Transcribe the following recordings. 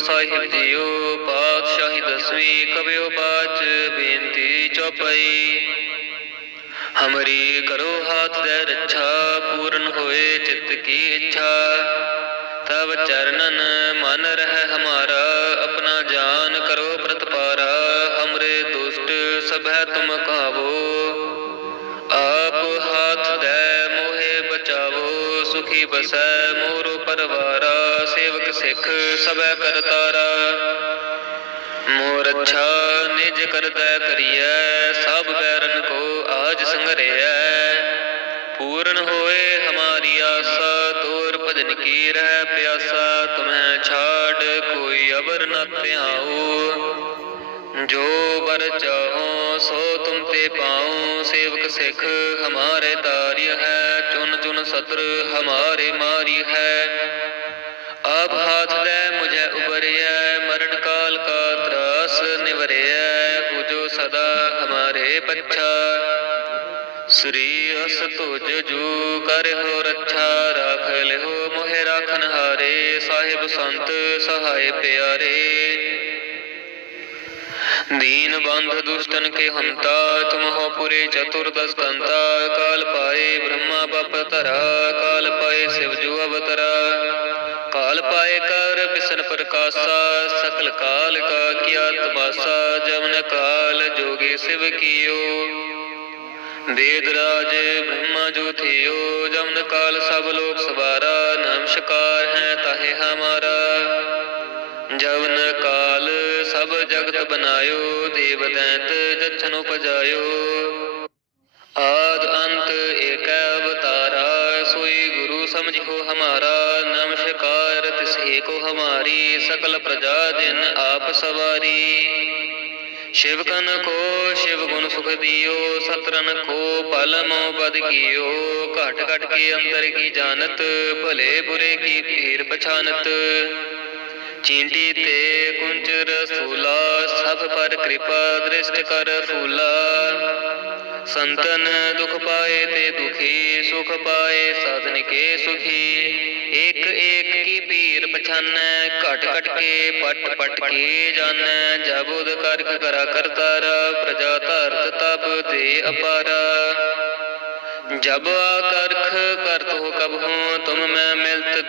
ਸਾਹਿਬ JIO ਪਾਤਸ਼ਾਹੀ ਦਸਵੀਂ ਕਬਿਓ ਬਾਚ, ਬੇਨਤੀ ਚੌਪਈ। ਹਮਰੀ ਕਰੋ ਹਾਥ ਦੇ ਰੱਛਾ, ਪੂਰਨ ਹੋਏ ਚਿੱਤ ਕੀ ਇੱਛਾ। ਤਬ ਚਰਨਨ ਮਨ ਰਹਿ ਹਮਾਰਾ, ਆਪਣਾ ਜਾਨ ਕਰੋ ਪ੍ਰਤਪਾਰਾ। ਹਮਰੇ ਦੁਸ਼ਟ ਸਭੈ ਤੁਮ ਕਾਵੋ ਬਚਾਵੋ ਬਸੈ ਮੋਰੋ ਪਰਵਾਰਾ, ਸੇਵਕ ਸਿੱਖ ਸਭੈ ਕਰਤਾਰਾ ਮੋਰ ਅੱਛਾ ਨਿਜ ਕਰਦਾ ਕਰੀਐ, ਸਭ ਬੈਰਨ ਕੋ ਆਜ ਸੰਗਰਿਐ। ਪੂਰਨ ਹੋਏ ਹਮਾਰੀ ਆਸਾ, ਤੋਰ ਭਜਨ ਕੀ ਰਹਿ ਪਿਆਸਾ। ਤੁਮੈ ਛਾੜ, ਕੋਈ ਅਵਰ ਨਾ ਧਿਆਉ। ਜੋ ਵਰ ਚਾਹੋ ਸੋ ਤੁਮ ਤੇ ਪਾਉ ਸੇਵਕ ਸਿੱਖ ਹਮਾਰੇ ਤਾਰਿਯ ਹੈ ਚੁਨ ਚੁਨ ਸਤਰ ਹਮਾਰੇ ਮਾਰੀ ਹੈ। ਆਪ ਹਾਥ ਲੈ ਮੁਝੇ ਉਬਰਿਐ, ਮਰਨ ਕਾਲ ਕਾ ਤਰਾਸ ਨਿਵਰਿਐ ਹੋ ਜੋ ਸਦਾ ਹਮਾਰੇ ਪੱਛਾ। ਸ੍ਰੀ ਅਸ ਤੁਜ ਜੂ ਕਰ ਹੋ ਰੱਛਾ, ਰਾਖ ਲਿਓ ਮੋਹਿ ਰਾਖਨ ਹਾਰੇ ਸਾਹਿਬ ਸੰਤ ਸਹਾਇ ਪਿਆਰੇ। दीन बंध दुष्टन के हमता तुम हो पुरे चतुर्दश कंता काल पाए ब्रह्मा बप तरा काल पाए शिवजू अवतरा काल पाए कर बिसन प्रकाशा सकल काल का किया तमाशा जमन काल जोगे शिव कियो वेदराज ब्रह्मा जो थियो जमन काल सब लोग सवारा नमस्कार है ताहे हमारा जमन काल ਸਭ ਜਗਤ ਬਨਾਇਓ ਦੇਵ ਦੈਂਤ ਜਛਨ ਉਪਜਾਇਓ। ਆਦ ਅੰਤ ਏਕ ਅਵਤਾਰਾ, ਸੋਈ ਗੁਰੂ ਸਮਝਿਓ ਹਮਾਰਾ ਨਮਸਕਾਰ ਤਿਸਹੀ ਕੋ ਹਮਾਰੀ, ਸਕਲ ਪ੍ਰਜਾ ਜਿਨ ਆਪ ਸਵਾਰੀ। ਸ਼ਿਵ ਕਨ ਕੋ, ਸ਼ਿਵ ਗੁਣ ਸੁਖ ਦਿਓ ਸਤਰਨ ਕੋ, ਪਲ ਮੋ ਬਦ ਕੀਓ। ਘਟ ਘਟ ਕੇ ਅੰਦਰ ਕੀ ਜਾਣਤ, ਭਲੇ ਬੁਰੇ ਕੀ ਧੀਰ ਪਛਾਨਤ। ਚੀਂਟੀ ਤੇ ਕੁੰਜਰ ਸੂਲਾ, ਸਭ ਪਰ ਕਿਰਪਾ ਦ੍ਰਿਸ਼ਟ ਕਰ ਫੂਲਾ। ਸੰਤਨ ਦੁਖ ਪਾਏ ਤੇ ਦੁਖੀ, ਸੁਖ ਪਾਏ ਸਾਧਨ ਕੇ ਸੁਖੀ। ਇਕ ਇਕ ਕੀ ਪੀਰ ਪਛਾਨੈ, ਘਟ ਘਟ ਕੇ ਪਟ ਪਟ ਕੇ ਜਾਣੈ ਜਬੁਦ ਕਰਕ ਕਰਾ ਕਰਤਾਰ, ਪ੍ਰਜਾ ਧਰਤ ਤਬ ਦੇ ਅਪਾਰ। ਜਬ ਕਰਖ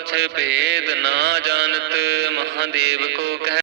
ਕਛ ਭੇਦ ਨਾ ਜਾਣਤ ਮਹਾਦੇਵ ਕੋ ਕਹਿ